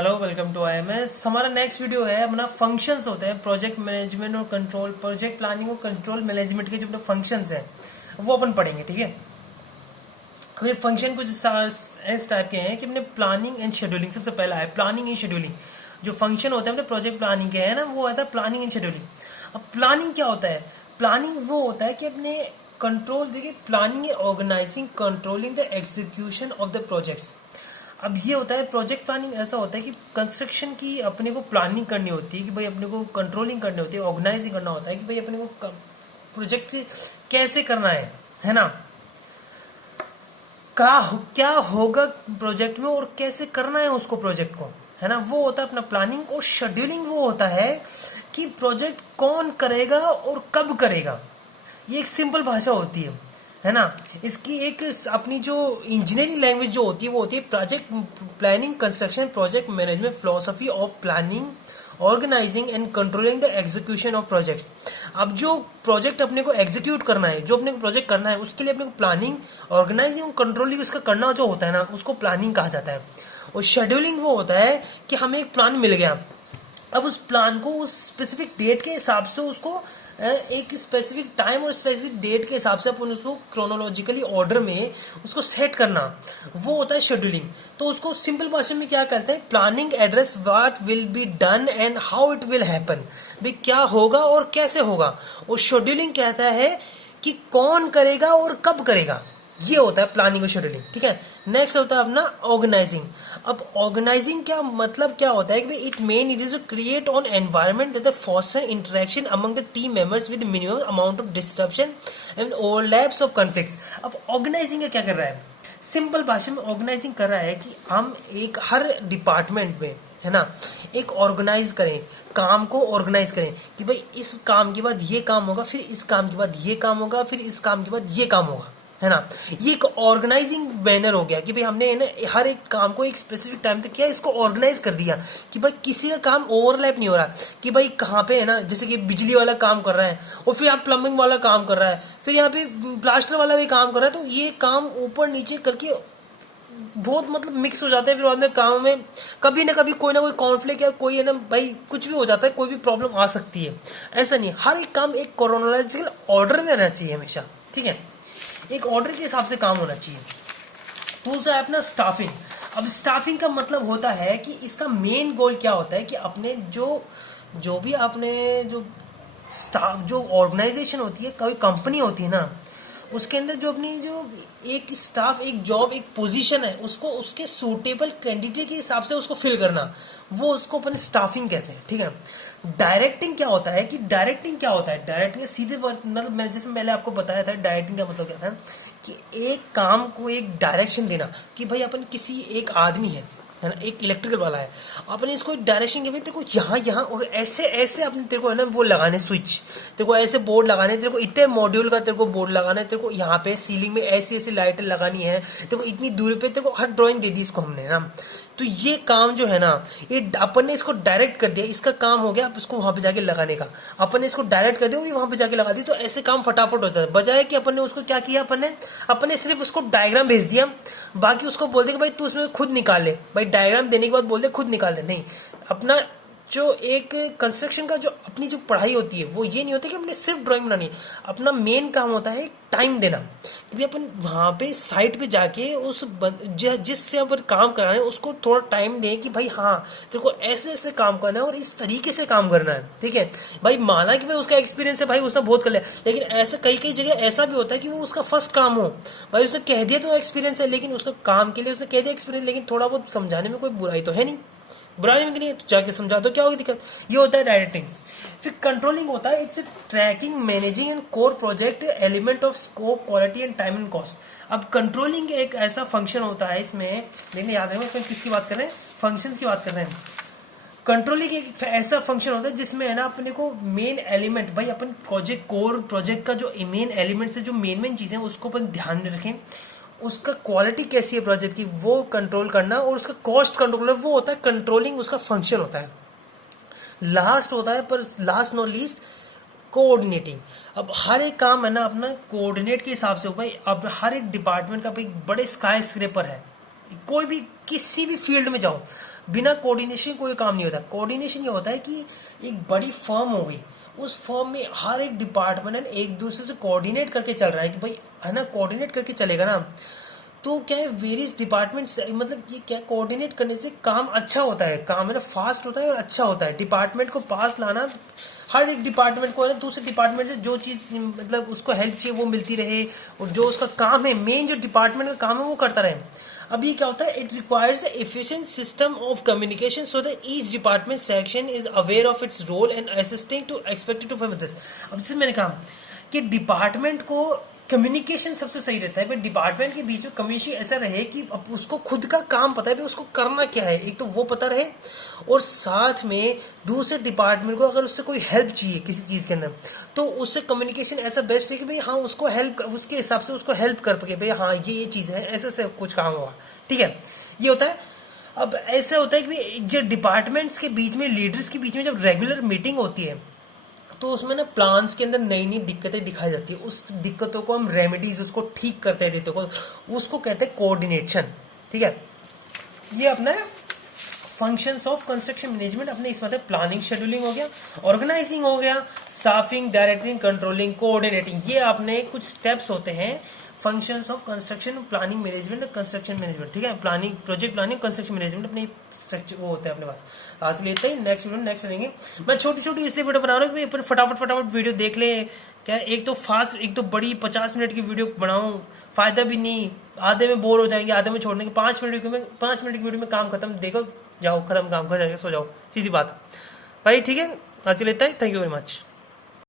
Hello, welcome to IMS. हमारा next video है अपना फंक्शंस होते हैं प्रोजेक्ट मैनेजमेंट और कंट्रोल, प्रोजेक्ट प्लानिंग और कंट्रोल मैनेजमेंट के जो अपने फंक्शंस हैं वो अपन पढ़ेंगे। ठीक है, हमें फंक्शन कुछ इस टाइप के हैं कि अपने प्लानिंग एंड शेड्यूलिंग। सबसे पहला है प्लानिंग एंड शेड्यूलिंग। जो फंक्शन होते हैं अपने प्रोजेक्ट प्लानिंग के हैं ना, वो आता है प्लानिंग एंड शेड्यूलिंग। अब प्लानिंग क्या होता है? प्लानिंग वो होता है कि अपने कंट्रोल, देखिए प्लानिंग है organising controlling the execution of the projects. अब ये होता है प्रोजेक्ट प्लानिंग, ऐसा होता है कि कंस्ट्रक्शन की अपने को प्लानिंग करनी होती है कि भाई अपने को कंट्रोलिंग करनी होती है, ऑर्गेनाइजिंग करना होता है कि भाई अपने को प्रोजेक्ट कैसे करना है ना, क्या होगा प्रोजेक्ट में और कैसे करना है उसको प्रोजेक्ट को, है ना। वो होता है अपना प्लानिंग। और शेड्यूलिंग वो होता है कि प्रोजेक्ट कौन करेगा और कब करेगा। ये एक सिंपल भाषा होती है ना। इसकी एक अपनी जो इंजीनियरिंग लैंग्वेज जो होती है वो होती है project planning construction project management philosophy of planning organising and controlling the execution of project. अब जो प्रोजेक्ट अपने को एग्जीक्यूट करना है, जो अपने को प्रोजेक्ट करना है, उसके लिए अपने को प्लानिंग ऑर्गेनाइजिंग और कंट्रोलिंग इसका करना जो होता है ना, उसको प्लानिंग कहा जाता है। और शेड्यूलिंग वो होता है कि हमें एक प्लान मिल गया, अब उस प्लान को उस स्पेसिफिक डेट के हिसाब से उसको एक स्पेसिफिक टाइम और स्पेसिफिक डेट के हिसाब से अपन उसको क्रोनोलॉजिकली ऑर्डर में उसको सेट करना, वो होता है शेड्यूलिंग। तो उसको सिंपल भाषा में क्या कहते हैं? Planning address what will be done and how it will happen, भाई क्या होगा और कैसे होगा। और शेड्यूलिंग कहता है कि कौन करेगा और कब करेगा। ये होता है प्लानिंग और शेड्यूलिंग। ठीक है, नेक्स्ट होता है अपना ऑर्गेनाइजिंग। अब ऑर्गेनाइजिंग क्या मतलब क्या होता है कि it main it is to create on environment that foster interaction among the team members with minimum amount of disruption and overlaps of conflicts. अब ऑर्गेनाइजिंग क्या कर रहा है? सिंपल भाषा में ऑर्गेनाइजिंग कर रहा है कि हम एक हर डिपार्टमेंट में, है ना, एक ऑर्गेनाइज करें, काम को ऑर्गेनाइज करें कि भाई इस काम के बाद ये काम होगा, फिर इस काम के बाद ये काम होगा, फिर इस काम के बाद ये काम होगा, है ना। ये एक ऑर्गेनाइजिंग बैनर हो गया कि भाई हमने हर एक काम को एक स्पेसिफिक टाइम तक किया, इसको ऑर्गेनाइज कर दिया कि भाई किसी का काम ओवरलैप नहीं हो रहा कि भाई कहाँ पे, है ना, जैसे कि बिजली वाला काम कर रहा है और फिर यहाँ प्लम्बिंग वाला काम कर रहा है, फिर यहाँ पे प्लास्टर वाला भी काम कर रहा है, तो ये काम ऊपर नीचे करके बहुत मतलब मिक्स हो जाता है। फिर बाद में काम में कभी ना कभी कोई ना कोई कॉन्फ्लिक्ट या कोई, है ना भाई, कुछ भी हो जाता है, कोई भी प्रॉब्लम आ सकती है। ऐसा नहीं, हर एक काम एक क्रोनोलॉजिकल ऑर्डर में रहना चाहिए हमेशा। ठीक है, एक ऑर्डर के हिसाब से काम होना चाहिए। दूसरा है अपना स्टाफिंग। अब स्टाफिंग का मतलब होता है कि इसका मेन गोल क्या होता है कि अपने जो भी आपने जो स्टाफ, जो ऑर्गेनाइजेशन होती है, कोई कंपनी होती है ना, उसके अंदर जो अपनी जो एक स्टाफ, एक जॉब, एक पोजीशन है, उसको उसके सूटेबल कैंडिडेट के हिसाब से उसको फिल करना, वो उसको अपन स्टाफिंग कहते हैं। ठीक है, डायरेक्टिंग क्या होता है कि डायरेक्टिंग क्या होता है? डायरेक्टिंग सीधे मतलब मैंने जैसे पहले आपको बताया था, डायरेक्टिंग का मतलब क्या था कि एक काम को एक डायरेक्शन देना कि भाई अपन किसी एक आदमी है ना, एक इलेक्ट्रिकल वाला है, आपने इसको एक डायरेक्शन के, तेरे को यहाँ यहाँ और ऐसे ऐसे अपने तेरे को, है ना, वो लगाने स्विच, तेरे को ऐसे बोर्ड लगाने, तेरे को इतने मॉड्यूल का तेरे को बोर्ड लगाना है, तेरे को यहाँ पे सीलिंग में ऐसी ऐसी लाइटें लगानी है, तेरे को इतनी दूरी पे, तेरे को हर ड्राइंग दे दी इसको हमने ना। तो ये काम जो है ना, ये अपन ने इसको डायरेक्ट कर दिया, इसका काम हो गया, अब इसको वहां पे जाके लगाने का अपन ने इसको डायरेक्ट कर दिया और ये वहां पे जाके लगा दी, तो ऐसे काम फटाफट होता है। बजाय कि अपन ने उसको क्या किया, अपन ने सिर्फ उसको डायग्राम भेज दिया, बाकी उसको बोल दे कि भाई तू उसमें खुद निकाल ले, भाई डायग्राम देने के बाद बोल दे खुद निकाल दे। नहीं, अपना जो एक कंस्ट्रक्शन का जो अपनी जो पढ़ाई होती है वो ये नहीं होती कि हमने सिर्फ ड्राइंग बनानी है। अपना मेन काम होता है टाइम देना कि अपन वहाँ पे साइट पे जाके उस जिससे अपन काम करा है उसको थोड़ा टाइम दें कि भाई हाँ तेरे को ऐसे ऐसे काम करना है और इस तरीके से काम करना है। ठीक है भाई, माना कि भाई उसका एक्सपीरियंस है, भाई उसने बहुत कर लिया, लेकिन ऐसे कई कई जगह ऐसा भी होता है कि वो उसका फर्स्ट काम हो, भाई उसने कह दिया तो एक्सपीरियंस है, लेकिन उसका काम के लिए उसने कह दिया एक्सपीरियंस, लेकिन थोड़ा बहुत समझाने में कोई बुराई तो है नहीं, बुराई में नहीं है, तो जाके समझा दो, क्या होगी दिक्कत। ये होता है डायरेक्टिंग। फिर कंट्रोलिंग होता है, it's tracking managing and core project element of scope quality and time and cost. अब कंट्रोलिंग एक ऐसा फंक्शन होता है, इसमें देखिए याद है इसमें किसकी बात कर रहे हैं, फंक्शंस की बात कर रहे हैं। कंट्रोलिंग एक ऐसा फंक्शन होता है जिसमें, है ना, अपने को मेन एलिमेंट, भाई अपन प्रोजेक्ट कोर प्रोजेक्ट का जो मेन एलिमेंट है, जो मेन चीजें उसको अपन ध्यान में रखें, उसका क्वालिटी कैसी है प्रोजेक्ट की वो कंट्रोल करना, और उसका कॉस्ट कंट्रोल, वो होता है कंट्रोलिंग, उसका फंक्शन होता है। लास्ट होता है, पर लास्ट नॉट लीस्ट, कोऑर्डिनेटिंग। अब हर एक काम, है ना, अपना कोऑर्डिनेट के हिसाब से हो। भाई अब हर एक डिपार्टमेंट का भाई बड़े स्काई स्क्रेपर है, कोई भी किसी भी फील्ड में जाओ, बिना कोऑर्डिनेशन कोई काम नहीं होता। कोऑर्डिनेशन ये होता है कि एक बड़ी फर्म हो गई, उस फर्म में हर एक डिपार्टमेंट एक दूसरे से कोऑर्डिनेट करके चल रहा है कि भाई है ना, कोऑर्डिनेट करके चलेगा ना, तो क्या है वेरियस डिपार्टमेंट्स, मतलब ये क्या कोऑर्डिनेट करने से काम अच्छा होता है, काम है ना फास्ट होता है और अच्छा होता है। डिपार्टमेंट को पास लाना, हर एक डिपार्टमेंट को है ना दूसरे डिपार्टमेंट से जो चीज़ मतलब उसको हेल्प चाहिए वो मिलती रहे, और जो उसका काम है मेन जो डिपार्टमेंट का काम है वो करता रहे। अब ये क्या होता है, it requires efficient system of communication so that each department section is aware of its role and assisting to expected to perform this. अब जैसे मैंने कहा कि डिपार्टमेंट को कम्युनिकेशन सबसे सही रहता है, भाई डिपार्टमेंट के बीच में कम्युनिकेशन ऐसा रहे कि अब उसको खुद का काम पता है, भाई उसको करना क्या है, एक तो वो पता रहे, और साथ में दूसरे डिपार्टमेंट को अगर उससे कोई हेल्प चाहिए किसी चीज़ के अंदर, तो उससे कम्युनिकेशन ऐसा बेस्ट है कि भाई हाँ उसको हेल्प, उसके हिसाब से उसको हेल्प कर सके, भाई हाँ ये चीज़ है, ऐसे से कुछ काम हुआ, ठीक है, ये होता है। अब ऐसा होता है कि जो डिपार्टमेंट्स के बीच में, लीडर्स के बीच में जब रेगुलर मीटिंग होती है, तो उसमें ना प्लान्स के अंदर नई नई दिक्कतें दिखाई जाती है, उस दिक्कतों को हम रेमेडीज उसको ठीक करते हैं, देते को उसको कहते हैं कोऑर्डिनेशन, ठीक है। ये अपना फंक्शंस ऑफ कंस्ट्रक्शन मैनेजमेंट, अपने इसमें प्लानिंग शेड्यूलिंग हो गया, ऑर्गेनाइजिंग हो गया, स्टाफिंग, डायरेक्टिंग, कंट्रोलिंग, कोऑर्डिनेटिंग, ये अपने कुछ स्टेप्स होते हैं functions of construction planning management, construction management, ठीक है। Planning, project planning, construction management अपने स्ट्रक्चर वो होता है अपने पास। आज लेते हैं, नेक्स्ट वीडियो नेक्स्ट करेंगे। मैं छोटी छोटी इसलिए वीडियो बना रहा हूँ कि अपन फटाफट वीडियो देख ले, क्या एक तो फास्ट, एक तो बड़ी 50 मिनट की वीडियो बनाऊँ, फायदा भी नहीं, आधे में बोर हो जाएंगे, आधे में छोड़ने के, 5 मिनट की वीडियो में काम खत्म, देखो जाओ खत्म, काम कर जाएगा, सो जाओ, सीधी बात भाई, ठीक है। आज लेता है, थैंक यू वेरी मच।